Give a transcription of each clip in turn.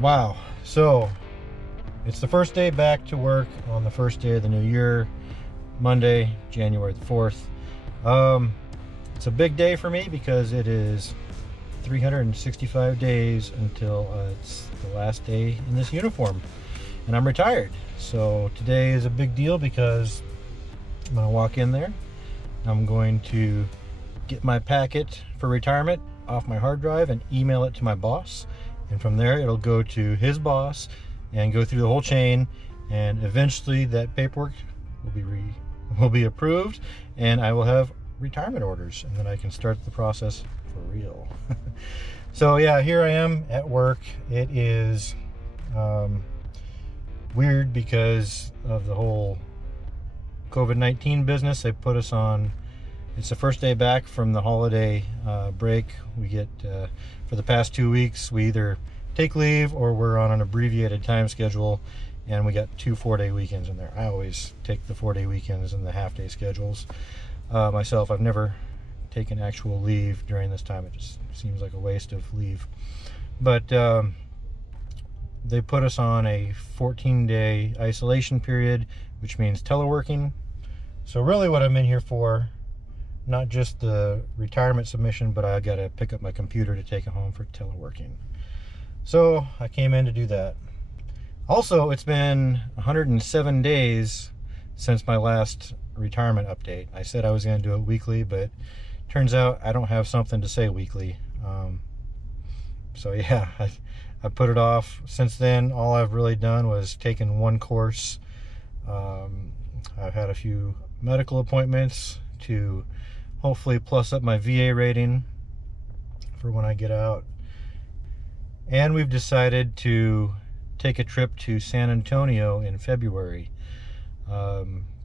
Wow. So it's the first day back to work on the first day of the new year, Monday, January the 4th. It's a big day for me because it is 365 days until it's the last day in this uniform and I'm retired. So today is a big deal because I'm going to walk in there. I'm going to get my packet for retirement off my hard drive and email it to my boss. And from there, it'll go to his boss and go through the whole chain. And eventually that paperwork will be approved and I will have retirement orders, and then I can start the process for real. So yeah, here I am at work. It is weird because of the whole COVID-19 business. They put us on, it's the first day back from the holiday break. We get, for the past 2 weeks, we either take leave or we're on an abbreviated time schedule, and we got 2 4-day weekends in there. I always take the 4-day weekends and the half-day schedules. Myself, I've never taken actual leave during this time. It just seems like a waste of leave. But they put us on a 14-day isolation period, which means teleworking. So really what I'm in here for, not just the retirement submission, but I got to pick up my computer to take it home for teleworking. So I came in to do that. Also, it's been 107 days since my last retirement update. I said I was going to do it weekly, but turns out I don't have something to say weekly. So yeah, I put it off. Since then, all I've really done was taken one course. I've had a few medical appointments to hopefully plus up my VA rating for when I get out. And we've decided to take a trip to San Antonio in February,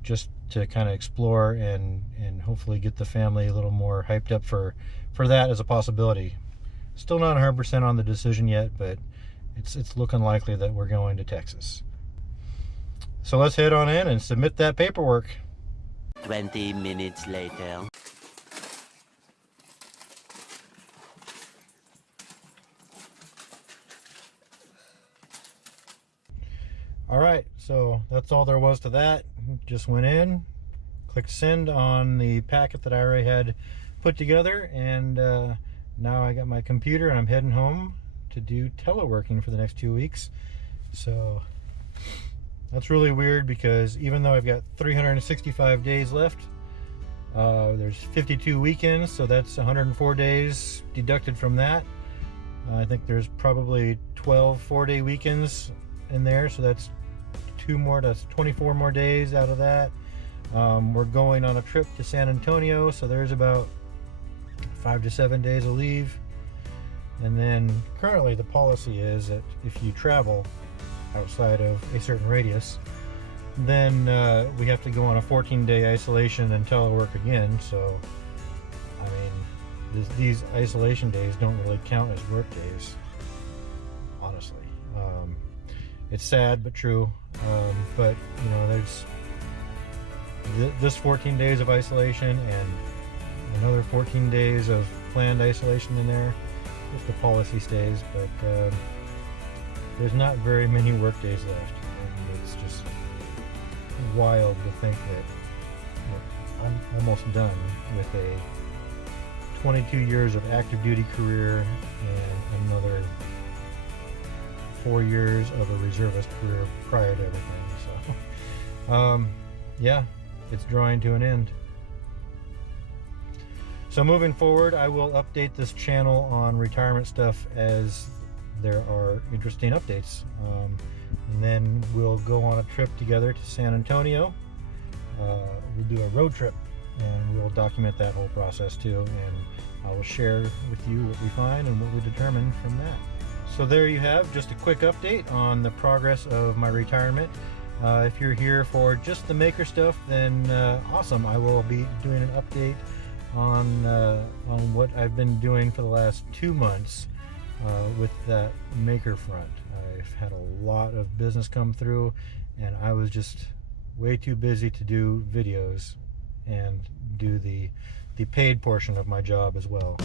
just to kind of explore and hopefully get the family a little more hyped up for that as a possibility. Still not 100% on the decision yet, but it's looking likely that we're going to Texas. So let's head on in and submit that paperwork. 20 minutes later. All right, so that's all there was to that. Just went in, clicked send on the packet that I already had put together, and now I got my computer and I'm heading home to do teleworking for the next 2 weeks. So that's really weird because even though I've got 365 days left, there's 52 weekends, so that's 104 days deducted from that. I think there's probably 12 4-day weekends in there, so that's 2 more, that's 24 more days out of that. We're going on a trip to San Antonio, so there's about 5 to 7 days of leave. And then currently the policy is that if you travel outside of a certain radius, then we have to go on a 14-day isolation and telework again. So I mean, these isolation days don't really count as work days, honestly. It's sad but true. But you know, there's this 14 days of isolation and another 14 days of planned isolation in there if the policy stays. But there's not very many work days left, and it's just wild to think that, you know, I'm almost done with a 22 years of active duty career and another 4 years of a reservist career prior to everything. So yeah, it's drawing to an end. So moving forward, I will update this channel on retirement stuff as there are interesting updates. And then we'll go on a trip together to San Antonio. We'll do a road trip and we'll document that whole process too, and I will share with you what we find and what we determine from that. So there you have just a quick update on the progress of my retirement. If you're here for just the maker stuff, then awesome. I will be doing an update on what I've been doing for the last 2 months with that maker front. I've had a lot of business come through, and I was just way too busy to do videos and do the paid portion of my job as well.